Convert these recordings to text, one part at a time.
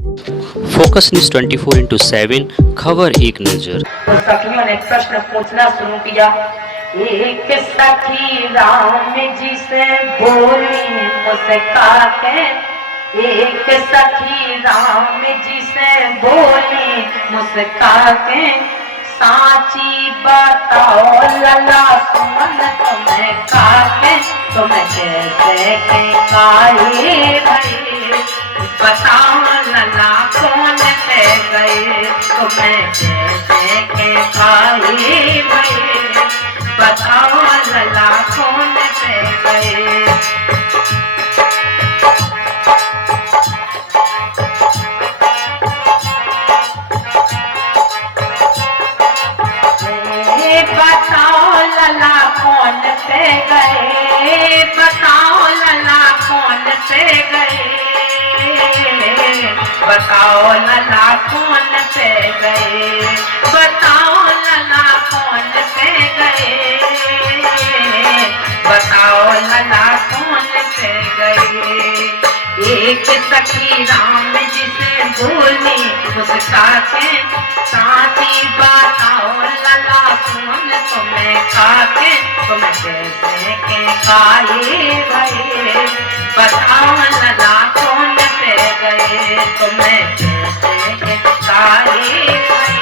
Focus news 24/7 खबर एक नजर। तो सखियों ने प्रश्न पूछना शुरू किया। एक सखी राम जी से बोली मुस्का के, एक सखी राम जी से बोली मुस्का के, साची बताओ लला सुमन तुम्हें काके, तुम्हें कैसे के काहे भई, बताओ लला कौन पे गए, तुम्हें कैसे के काहे भई, बताओ लला कौन पे गए। बताओ लला कौन पे गए, बताओ लला कौन पे गए, बताओ लला कौन पे गए, बताओ लला कौन पे गए, बताओ लला कौन पे गए। एक सखी राम जी से बोली मुस्का के, साथी बताओ लला कौन तुम्हें काके, तुम कैसे के काहे भई, बताओ लला कौन पे गए, तुम्हें कैसे के काहे भई।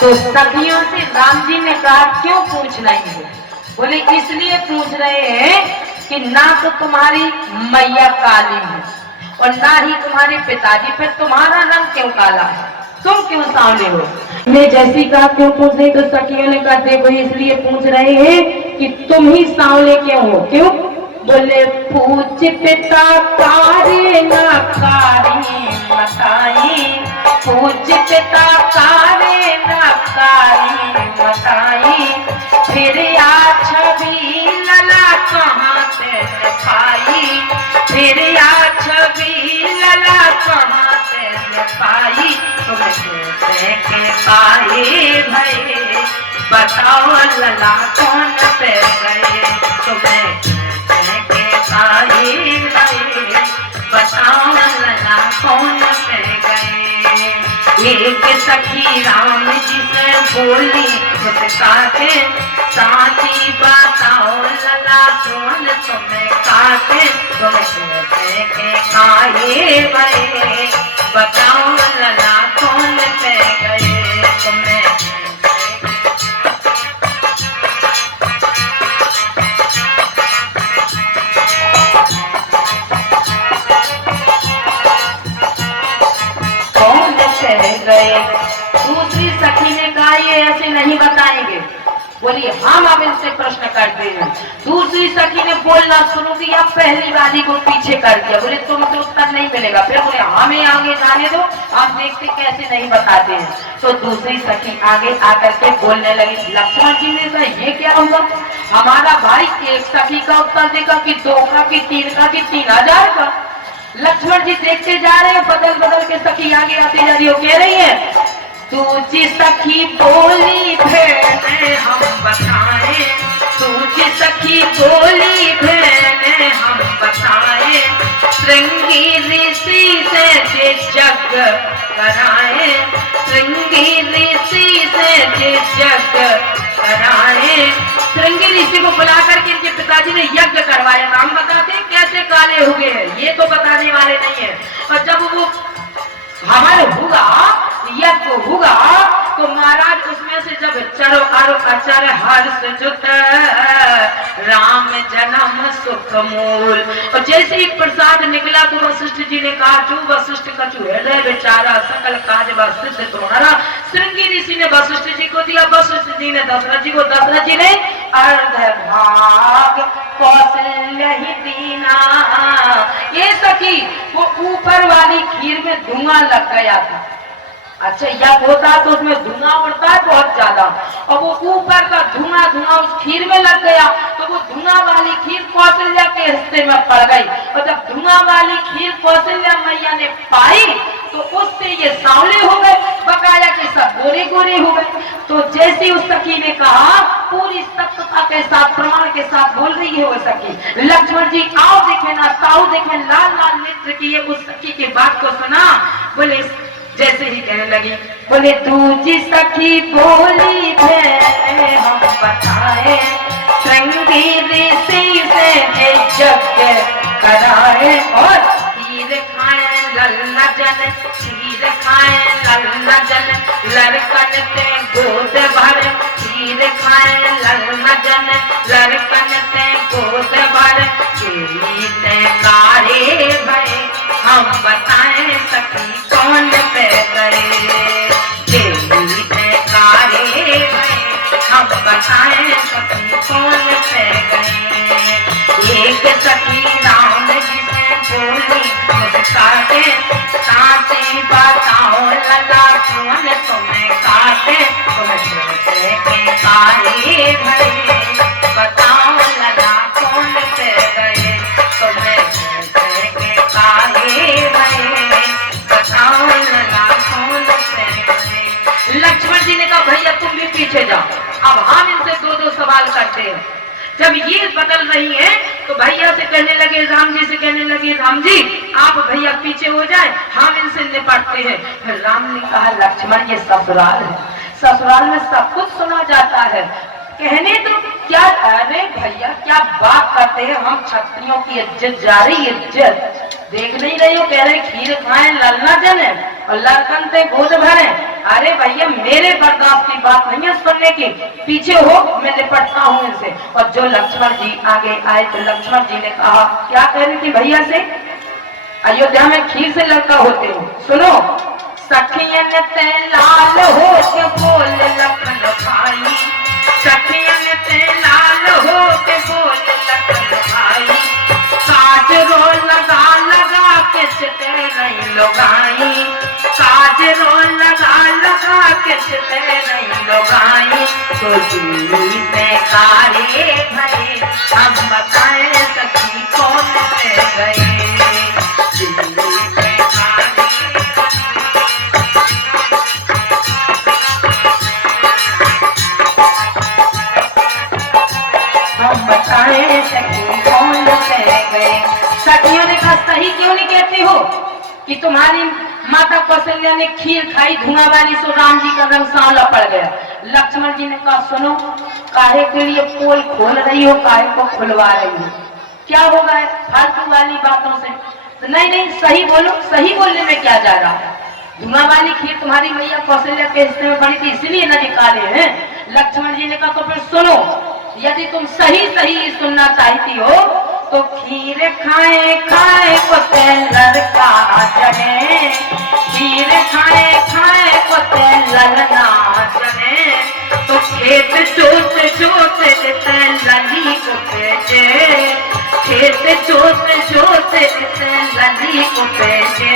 तो सखियों से राम जी ने कहा क्यों पूछ रही है? बोले इसलिए पूछ रहे हैं कि ना तो तुम्हारी मैया काली है और ना ही तुम्हारे पिताजी, फिर तुम्हारा रंग क्यों काला है, तुम क्यों सांवले हो? मैं जैसी कहा क्यों पूछ रही, तो सखियों ने कहा देखो इसलिए पूछ रहे हैं कि तुम ही सांवले क्यों हो। क्यों? बोले पूछ पिता कारी ना कारी मताई, पूछ पिता कारी ना कारी मताई, फिर आ छवि लला कहाँ से पाई, फिर आ छवि लला कहाँ से पाई, तुम कैसे के पाए भई, बताओ लला कौन पे गए, तुम्हें कैसे के पाए भई, बताओ लला कौन पे गए। एक सखी राम जी से बोली मुस्का के, साथी बताओ लला कौन तुम्हें काके, तुम कैसे के काहे भई, बताओ लला कौन पे गए, तुम्हें गए। दूसरी सखी ने कहा ये ऐसे नहीं बताएंगे। बोली हम अब इनसे प्रश्न करते हैं। दूसरी सखी ने बोलना शुरू किया, पहली वाली को पीछे कर दिया। बोले तुमसे उत्तर नहीं मिलेगा। फिर बोले हमें आगे जाने दो, आप देखते कैसे नहीं बताते हैं। तो दूसरी सखी आगे आकर के बोलने लगी। लक्ष्मण जी ने कहा ये क्या हुआ, हमारा भाई एक सखी का उत्तर देगा कि 2 का कि 3 का कि 3000 का। लक्ष्मण जी देखते जा रहे हैं, बदल बदल के सखी आगे आते जा रही हो। कह रही है तुझी सखी बोली भेने हम बताए, तुझी सखी बोली भेने हम बताए, श्रृंगी ऋषि से जे जग कराए, श्रृंगी ऋषि से जे जग कराए। श्रृंगी ऋषि को बुलाकर के इनके पिताजी ने यज्ञ करवाया। नाम बताते कैसे काले हुए हैं, ये तो बताने वाले नहीं है। और जब वो हवन हुआ, यज्ञ हुआ, तो महाराज उसमें से जब चरो आरो अचर हर्ष जुट राम जन्म सुख मूल, और जैसे ही प्रसाद निकला तो वशिष्ठ जी ने कहा जो वशिष्ठ कछु हृदय बेचारा सकल काज सिद्ध तुम्हारा। श्रृंगी ऋषि ने वशिष्ठ जी को दिया, वशिष्ठ जी ने दशरथ जी को, दशरथ जी ने अर्ध भाग कौशल्य ही दीना। ये सखी वो ऊपर वाली खीर में धुआं लग गया था। अच्छा यज्ञ होता है तो उसमें धुआं उड़ता है बहुत ज्यादा, और वो ऊपर का धुआं धुआं उस खीर में लग गया तो वो धुआं वाली खीर कौशल्या के हिस्से में पड़ गई। और जब धुआं वाली खीर कौशल्या मैया ने पाई तो उससे ये सांवले हो गए, बकाया के सब गोरे गोरे हो गए। तो जैसे उस सखी ने कहा, पूरी सत्यता के साथ प्रमाण के साथ बोल रही है वो सखी, लक्ष्मण जी आओ देखे ना, ताऊ देखे, लाल लाल नेत्र की उस सखी की बात को सुना। बोले जैसे ही कहने लगी, बोले दूजी सखी बोली है हम बताए, संगीत से यज्ञ कराए और खीर खाए लल्ला जन, खीर खाए लल्ला जन, लड़कन ते गोद भर, खीर खाए लल्ला जन, लड़कन ते गोद भर, केली ते कारे भय हम बताएं सखी कौन पे गए, केली ते कारे भय हम बताएं सखी कौन पे गए। एक सखी राम जी से बोली मुस्काते, साथी बताओ लगा कौन तुम्हें काटे, तुम सोचे के काहे भरे, बताओ लगा कौन पे गए, तुम्हें सोचे के काहे भरे, बताओ लगा कौन पे गए। लक्ष्मण जी ने कहा भैया तुम भी पीछे जाओ, अब हम इनसे दो दो सवाल करते हैं। जब ये बदल रही है तो भैया से कहने लगे, राम जी से कहने लगे, राम जी आप भैया पीछे हो जाए, हम इनसे निपटते हैं। फिर राम ने कहा लक्ष्मण ये ससुराल है, ससुराल में सब कुछ सुना जाता है, कहने तो क्या, अरे भैया क्या बात करते हैं, हम क्षत्रियों की इज्जत जा रही, इज्जत देख नहीं रही हो, कह रहे खीर खाए लल्ला जने और लड़कन से गोद भरे। अरे भैया मेरे बर्दाश्त की बात नहीं है सुनने की, पीछे हो मैं निपटता हूँ इनसे। और जो लक्ष्मण जी आगे आए तो लक्ष्मण जी ने कहा, क्या कह रही थी भैया से, अयोध्या में खीर से लड़का होते हो, सुनो, सखियन ते लाल हो के बोल लखन भाई, सखियन ते लाल हो के बोल लखन भाई, काजरो लगा लगा के चिते नहीं लोगाई, काजरो लगा लगा के चिते नहीं लोगाई, तो दूरी पे कारे भरे हम बताएं सखी कौन पे गए, दूरी पे कारे हम बताएं सखी कौन पे गए। सखियों ने कहा सही क्यों नहीं कहती हो कि तुम्हारी माता कौशल्या ने खीर खाई धुआं वाली, सो राम जी का रंग सांवला पड़ गया। लक्ष्मण जी ने कहा सुनो, काहे के लिए पोल खोल रही हो, काहे को खुलवा रही हो, क्या होगा फालतू वाली बातों से, तो नहीं नहीं सही बोलो, सही बोलने में क्या जा रहा है, धुआं वाली खीर तुम्हारी मैया कौशल्या के हिस्से में बनी थी इसलिए न निकाले हैं। लक्ष्मण जी ने कहा तो फिर सुनो, यदि तुम सही सही सुनना चाहती हो तो खीर खाए खाए को लड़का जने, खीर खाए खाए को ललना जने, तो खेत जोत जोत लली को भेजे, खेत जोत जोत लली को भेजे,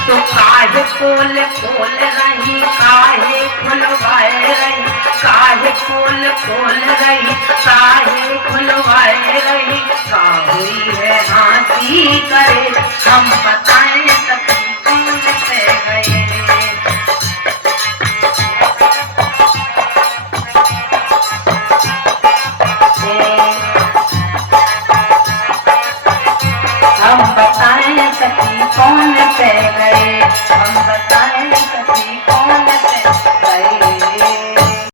तो काहे खोल खोल रही, काहे खुलवाए रही, काहे खोल खोल रही, काहे खुलवाए रही, का हुई है हंसी करे हम बताएं सखी कौन पे गए। हम बताएं सखी कौन पे गए, हम बताएं सखी